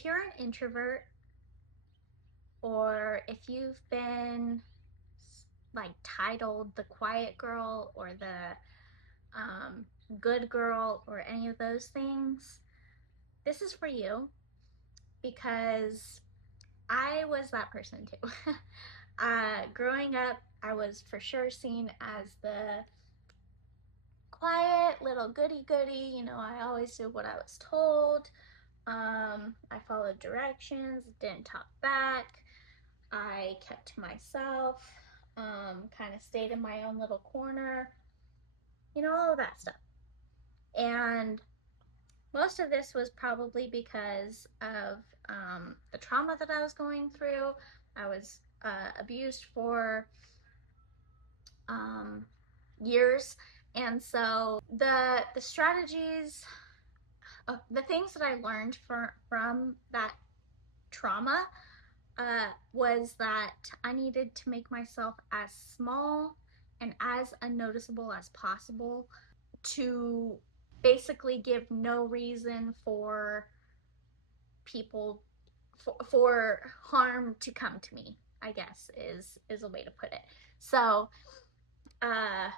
if you're an introvert, or if you've been like titled the quiet girl or the good girl or any of those things, this is for you, because I was that person too. Growing up, I was for sure seen as the quiet little goody goody. I always did what I was told. I followed directions, didn't talk back. I kept to myself, kind of stayed in my own little corner, all of that stuff. And most of this was probably because of the trauma that I was going through. I was abused for years, and so the strategies, the things that I learned from that trauma was that I needed to make myself as small and as unnoticeable as possible to basically give no reason for people for harm to come to me, I guess is a way to put it. So uh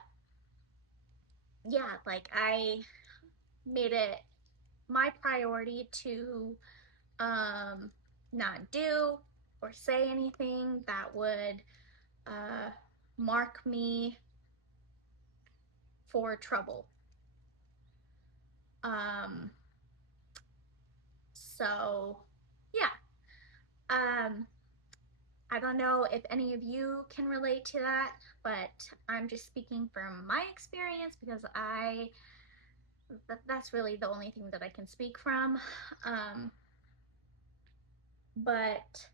yeah, like I made it my priority to not do or say anything that would uh mark me for trouble. um so yeah. um I don't know if any of you can relate to that, but I'm just speaking from my experience because that's really the only thing that I can speak from. Um, but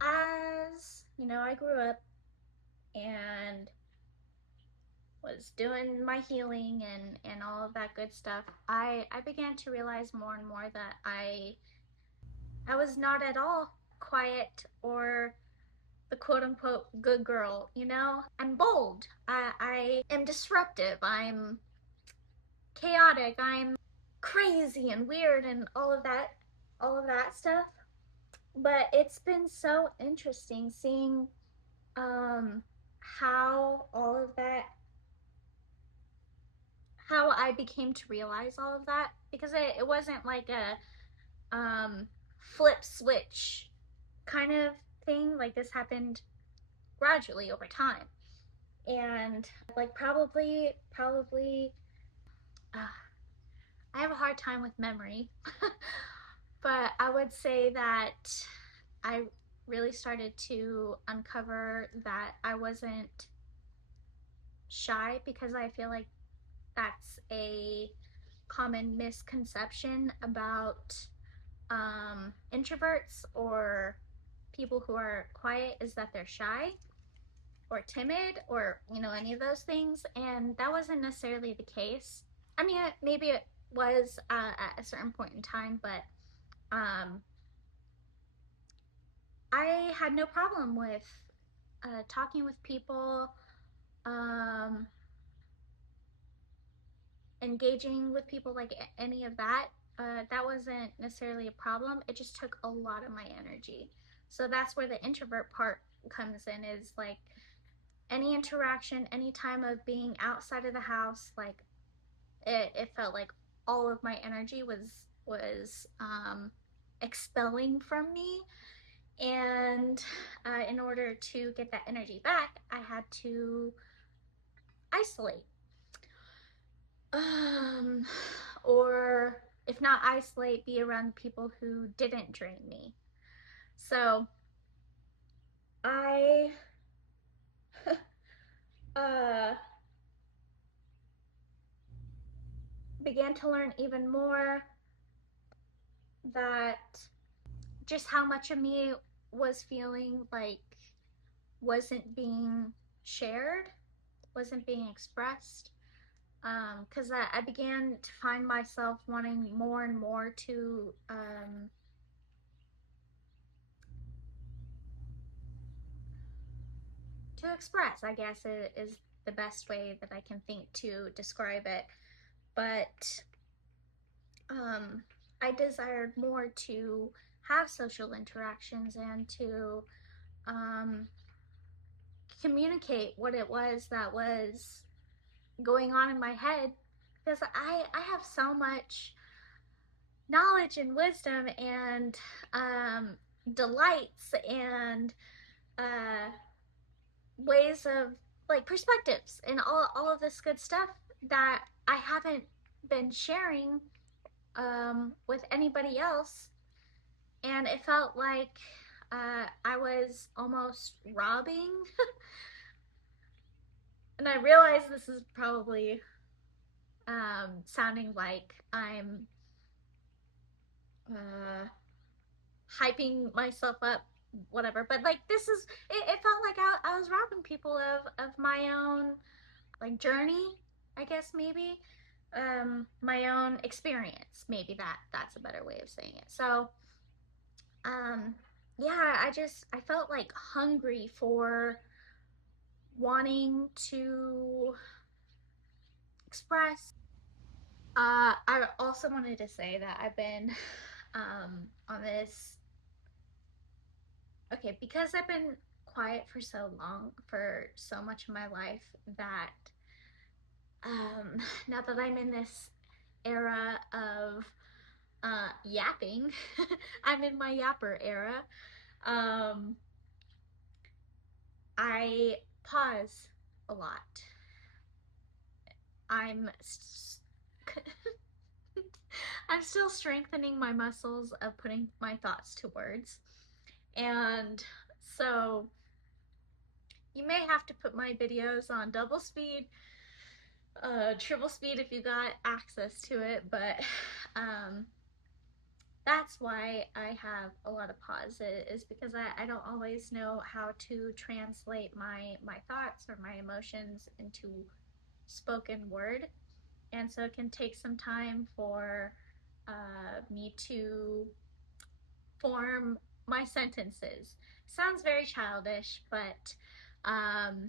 as you know, I grew up and was doing my healing and all of that good stuff. I began to realize more and more that I was not at all quiet or the quote unquote good girl. I'm bold. I am disruptive. I'm chaotic. I'm crazy and weird and all of that stuff. But it's been so interesting seeing how all of that, how I became to realize all of that, because it wasn't like a flip switch kind of thing. Like, this happened gradually over time. And like probably uh, I have a hard time with memory. But I would say that I really started to uncover that I wasn't shy, because I feel like that's a common misconception about introverts or people who are quiet, is that they're shy or timid or any of those things, and that wasn't necessarily the case. I mean, maybe it was at a certain point in time, but um, I had no problem with talking with people, um, engaging with people, like any of that. That wasn't necessarily a problem. It just took a lot of my energy. So that's where the introvert part comes in, is like any interaction, any time of being outside of the house, like it felt like all of my energy was expelling from me. And in order to get that energy back, I had to isolate, um, or if not isolate, be around people who didn't drain me. So I uh, began to learn even more that just how much of me was feeling like wasn't being shared, wasn't being expressed. Because I began to find myself wanting more and more to express, I guess, is the best way that I can think to describe it. But I desired more to have social interactions and to um, communicate what it was that was going on in my head, because I have so much knowledge and wisdom and um, delights and uh, ways of like perspectives and all of this good stuff that I haven't been sharing with anybody else, and it felt like I was almost robbing. And I realize this is probably sounding like I'm uh, hyping myself up, whatever. But like this is, it felt like I was robbing people of my own like journey, I guess maybe, my own experience. Maybe that's a better way of saying it. So, um, yeah, I felt like hungry for wanting to express. I also wanted to say that I've been on this, okay, because I've been quiet for so long, for so much of my life, that now that I'm in this era of yapping, I'm in my yapper era. Um, I pause a lot. I'm I'm still strengthening my muscles of putting my thoughts to words. And so you may have to put my videos on double speed, triple speed if you got access to it, but um, that's why I have a lot of pause, is because I don't always know how to translate my thoughts or my emotions into spoken word. And so it can take some time for me to form my sentences. Sounds very childish, but um,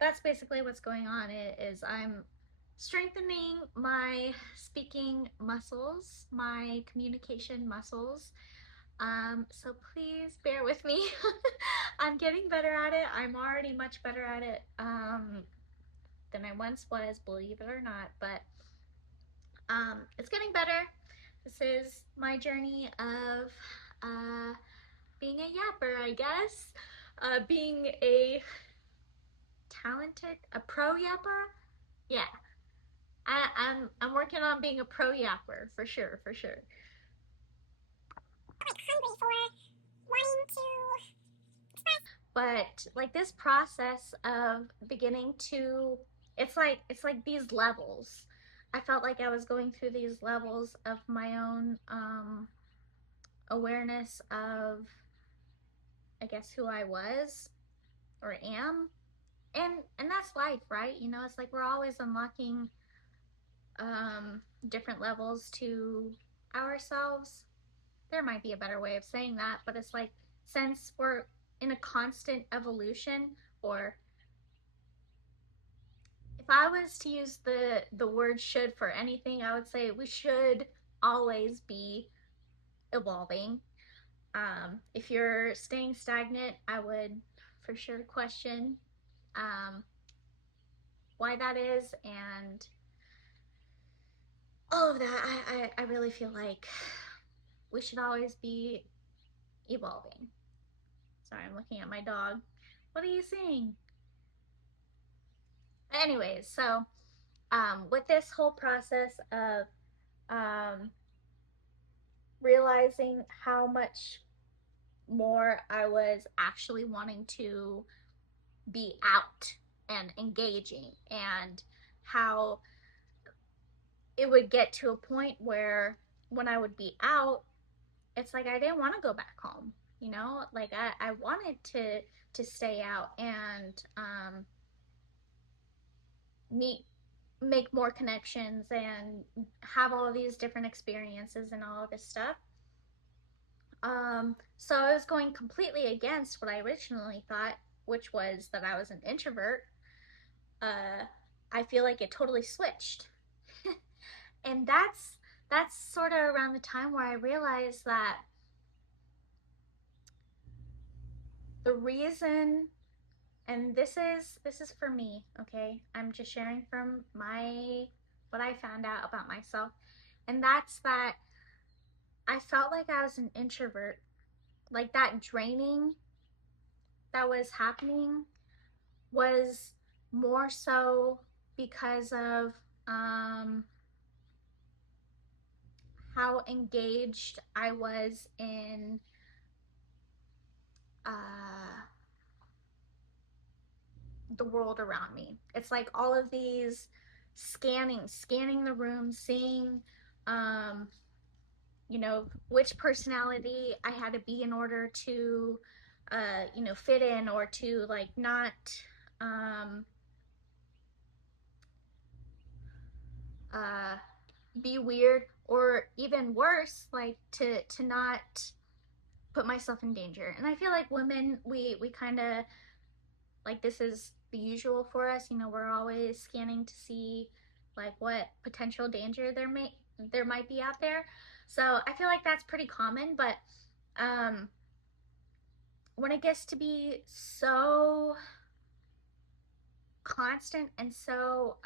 that's basically what's going on. Is I'm strengthening my speaking muscles, my communication muscles. So please bear with me. I'm getting better at it. I'm already much better at it than I once was, believe it or not. But it's getting better. This is my journey of uh, being a yapper, I guess. Being a a pro yapper. Yeah, I'm working on being a pro yapper for sure, for sure. Hungry for wanting to express. But like this process of beginning to, it's like these levels. I felt like I was going through these levels of my own awareness of, I guess, who I was or am. And that's life, right? You know, it's like we're always unlocking different levels to ourselves. There might be a better way of saying that, but it's like, since we're in a constant evolution, or if I was to use the word should for anything, I would say we should always be evolving. If you're staying stagnant, I would for sure question um, why that is, and all of that. I really feel like we should always be evolving. Sorry, I'm looking at my dog. What are you seeing? Anyways, so with this whole process of um, realizing how much more I was actually wanting to be out and engaging, and how it would get to a point where when I would be out, it's like I didn't want to go back home. You know, like I wanted to stay out and meet, make more connections and have all of these different experiences and all of this stuff. So I was going completely against what I originally thought, which was that I was an introvert. uh, I feel like it totally switched. And that's that's sort of around the time where I realized that the reason, and this is for me, okay? I'm just sharing from my what I found out about myself, and that's that I felt like I was an introvert. Like that draining that was happening was more so because of um how engaged I was in uh the world around me. It's like all of these scanning the room, seeing um which personality I had to be in order to fit in, or to like not um uh be weird, or even worse, like to not put myself in danger. And I feel like women, we kind of like, this is the usual for us. We're always scanning to see like what potential danger there might be out there. So I feel like that's pretty common. But um when it gets to be so constant and so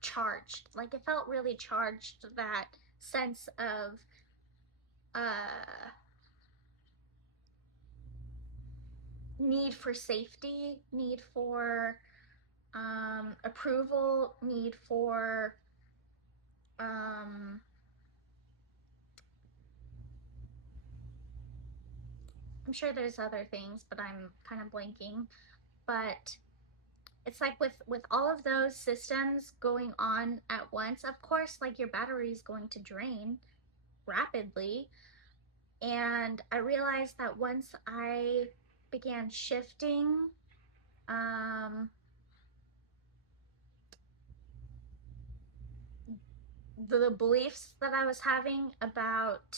charged, like it felt really charged, that sense of uh need for safety, need for approval, need for um, I'm sure there's other things, but I'm kind of blanking. But it's like with all of those systems going on at once, of course, like your battery is going to drain rapidly. And I realized that once I began shifting um, the beliefs that I was having about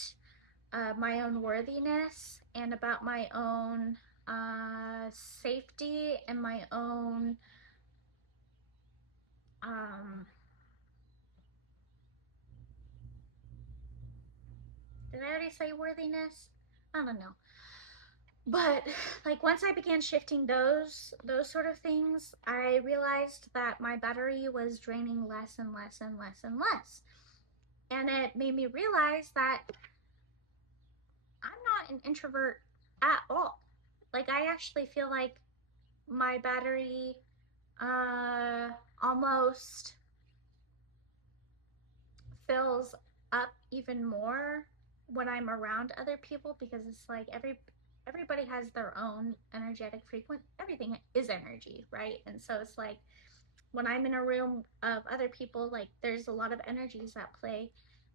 my own worthiness, and about my own safety, and my own um, did I already say worthiness? I don't know. But like once I began shifting those sort of things, I realized that my battery was draining less and less and less and less. And it made me realize that I'm not an introvert at all. Like I actually feel like my battery uh almost fills up even more when I'm around other people, because it's like everybody has their own energetic frequency. Everything is energy, right? And so it's like when I'm in a room of other people, like there's a lot of energies at play.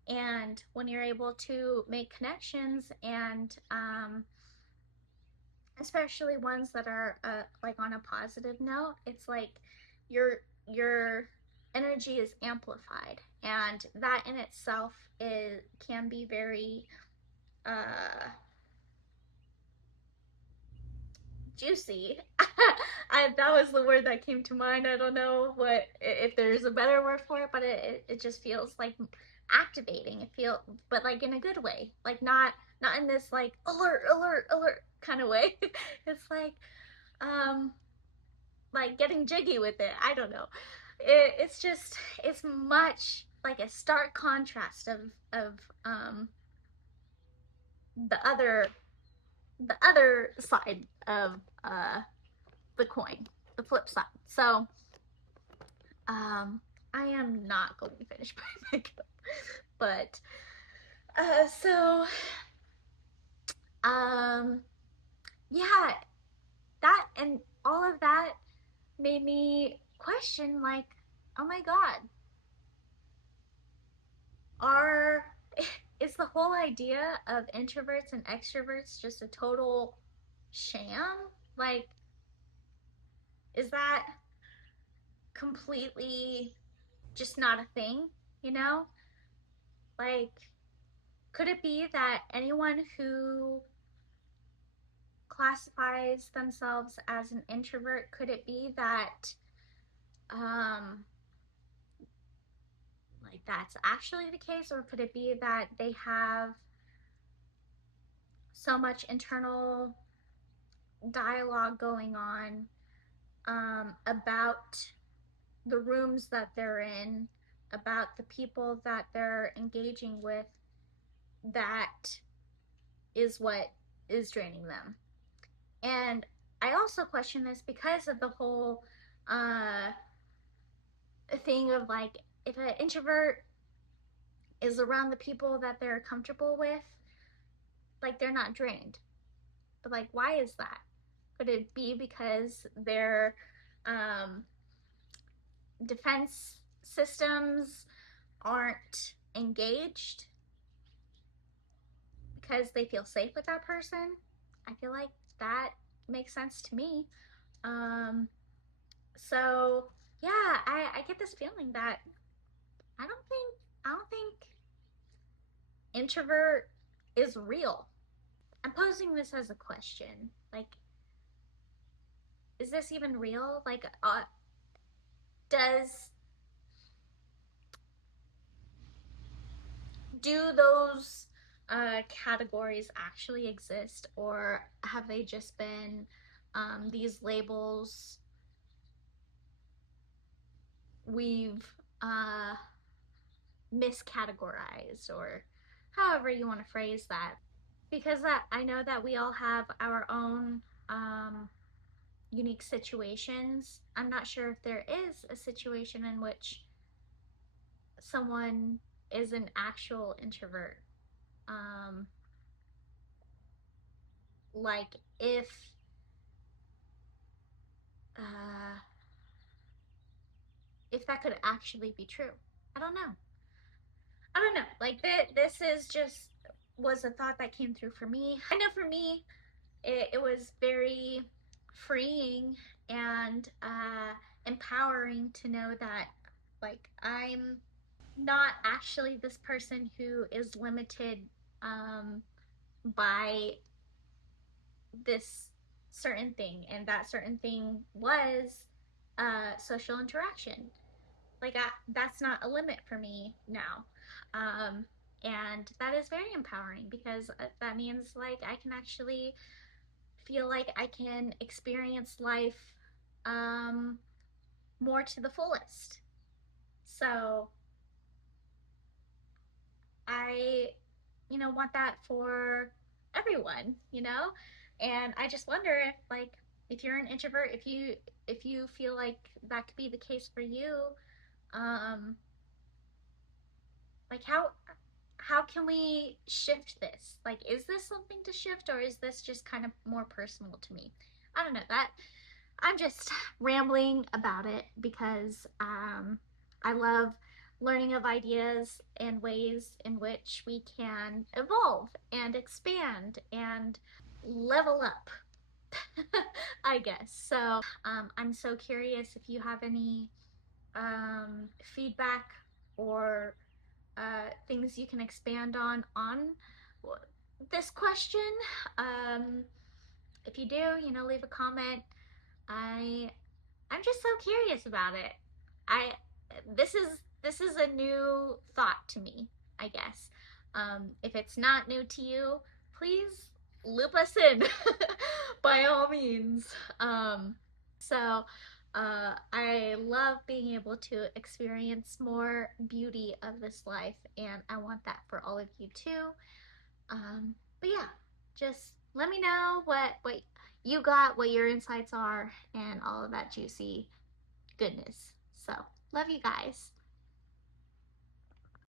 And when you're able to make connections, and especially ones that are like on a positive note, it's like your energy is amplified, and that in itself is can be very uh juicy. That was the word that came to mind. I don't know what if there's a better word for it, but it just feels like activating. It feel But like in a good way, like not in this like alert alert alert kind of way. It's um like getting jiggy with it. I don't know. It's just, it's much like a stark contrast of um the other the other side of uh the coin, the flip side. So I am not going to finish my makeup, but so um yeah, that and all of that made me question, like, oh my god, are is the whole idea of introverts and extroverts just a total sham? Like, is that completely just not a thing, you know? Like, could it be that anyone who classifies themselves as an introvert, could it be that um like that's actually the case, or could it be that they have so much internal dialogue going on about the rooms that they're in, about the people that they're engaging with, that is what is draining them. And I also question this because of the whole uh, thing of like, if an introvert is around the people that they're comfortable with, like they're not drained. But like, why is that? Could it be because their um, defense systems aren't engaged because they feel safe with that person? I feel like that makes sense to me. Um, so yeah, I get this feeling that I don't think introvert is real. I'm posing this as a question. Like, is this even real? Like, does do those categories actually exist, or have they just been these labels we've uh, miscategorized, or however you want to phrase that? Because I know that we all have our own unique situations. I'm not sure if there is a situation in which someone is an actual introvert. Um, like uh, if that could actually be true. I don't know. I don't know. Like this is just was a thought that came through for me. I know for me, it was very freeing and empowering to know that like I'm not actually this person who is limited um, by this certain thing, and that certain thing was social interaction. Like that's not a limit for me now, um, and that is very empowering because that means like I can actually feel like I can experience life um, more to the fullest. So I, want that for everyone, and I just wonder if like if you're an introvert, if you feel like that could be the case for you, um, like how can we shift this? Like, is this something to shift, or is this just kind of more personal to me? I don't know. That I'm just rambling about it because I love learning of ideas and ways in which we can evolve and expand and level up, I guess. So I'm so curious if you have any feedback or things you can expand on this question. Um, if you do, leave a comment. I I'm just so curious about it. I this is a new thought to me, I guess. If it's not new to you, please loop us in by all means. So I love being able to experience more beauty of this life, and I want that for all of you too. But yeah, just let me know what you got, what your insights are, and all of that juicy goodness. So, love you guys.